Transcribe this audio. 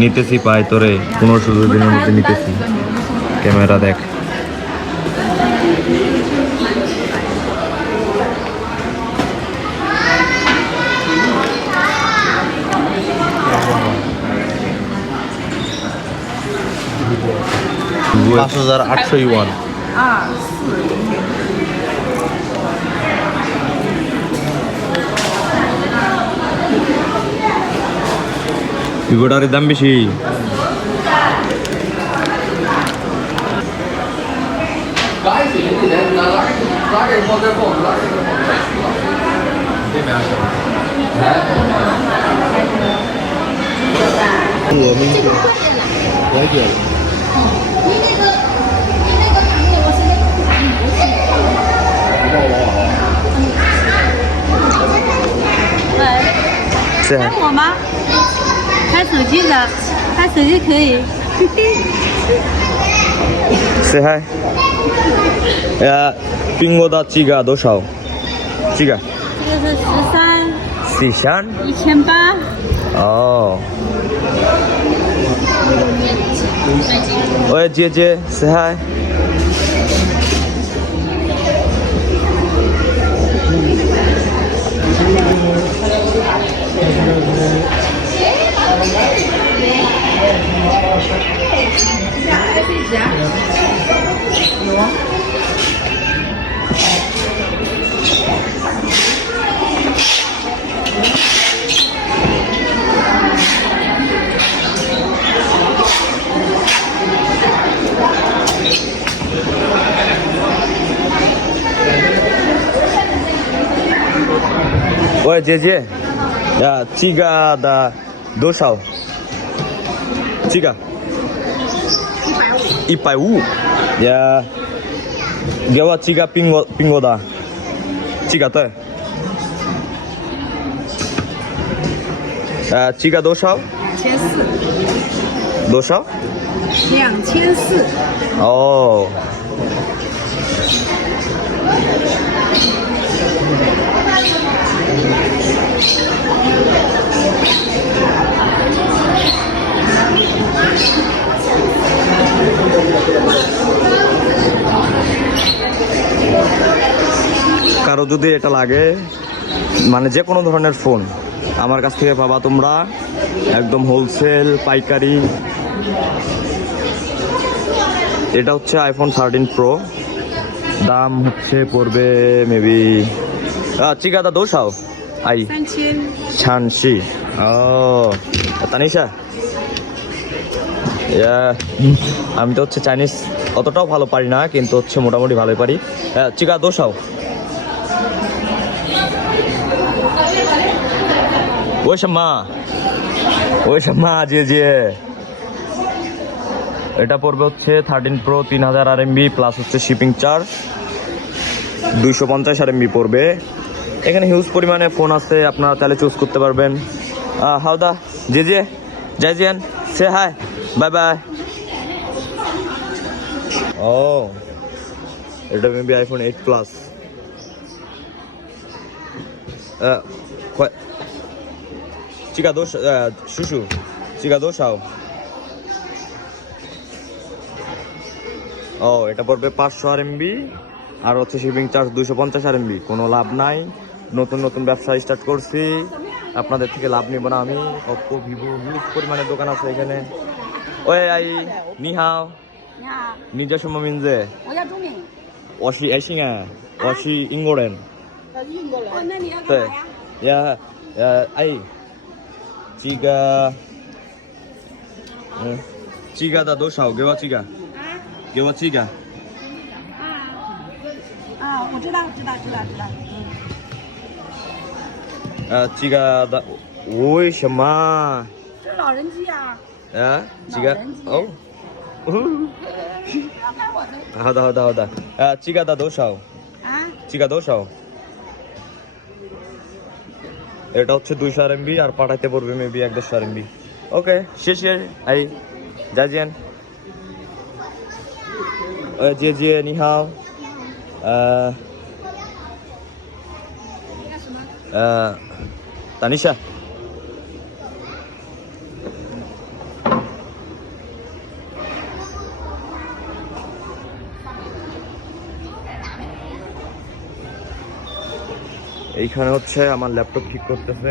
নিতেছি পাই তোরে 15-16 দিনের মধ্যে নিতেছি। ক্যামেরা দেখ। $5,800 এগুলোর দাম বেশি।开我吗？开手机的，开手机可以。Say hi. 빙고다 찌가多少? 찌가. 这个是13， 13? 1800。哦。喂，姐姐 ，say hi。喂，姐姐，这个的多少？这个150。呀，给我这个苹果的，这个对。这个多少2400，多少2400。哦。কারো যদি এটা লাগে মানে যে কোনো ধরনের ফোন আমার কাছ থেকে পাবা তোমরা একদম হোলসেল পাইকারি। এটা হচ্ছে আইফোন 13 প্রো, দাম হচ্ছে পড়বে মেবি চিকাদা 多少? আই 3000. ও তানিশা, আমি তো হচ্ছে চাইনিজ অতটাও ভালো পারি না, কিন্তু হচ্ছে মোটামুটি ভালোই পারি। চিকা 多少? 为什么姐姐? এটা পড়বে হচ্ছে 13 প্রো 3000 RMB প্লাস হচ্ছে শিপিং চার্জ 250 RMB পড়বে। এখানে হিউজ পরিমাণে ফোন আছে, আপনারা তাহলে চুজ করতে পারবেন। হাউদা জেজে জাইজিয়ান সে হাই বাই বাই। ও এটা মেবি আইফোন 8 প্লাস। চিকা দোষ শুশু চিকা 多少? ও এটা পড়বে 500 RMB আর হচ্ছে শিপিং চার্জ 250 RMB। কোনো লাভ নাই, নতুন নতুন ব্যবসা স্টার্ট করছি, আপনাদের থেকে লাভ নিব না আমি। অপ্পো ভিভো হিউজ পরিমাণে দোকান আছে এখানে। ওই আই নিহাও নিজা সময় মিনজে ওয়াশি আইসিংা ওয়াশি ইংগোরেন ইয়া আই চিগা চিগাদা 多少? 给我几个，给我几个。我知道。这个的为什么？这是老人机啊。这个哦。好的。这个的 多少? 这个 多少? এটা হচ্ছে 200 RMB আর পাঠাইতে পড়বে মেবি 150 RMB। ওকে শেষ আই জাজিয়ান। জি নিহাও। তানিশা এইখানে হচ্ছে আমার ল্যাপটপ ঠিক করতেছে।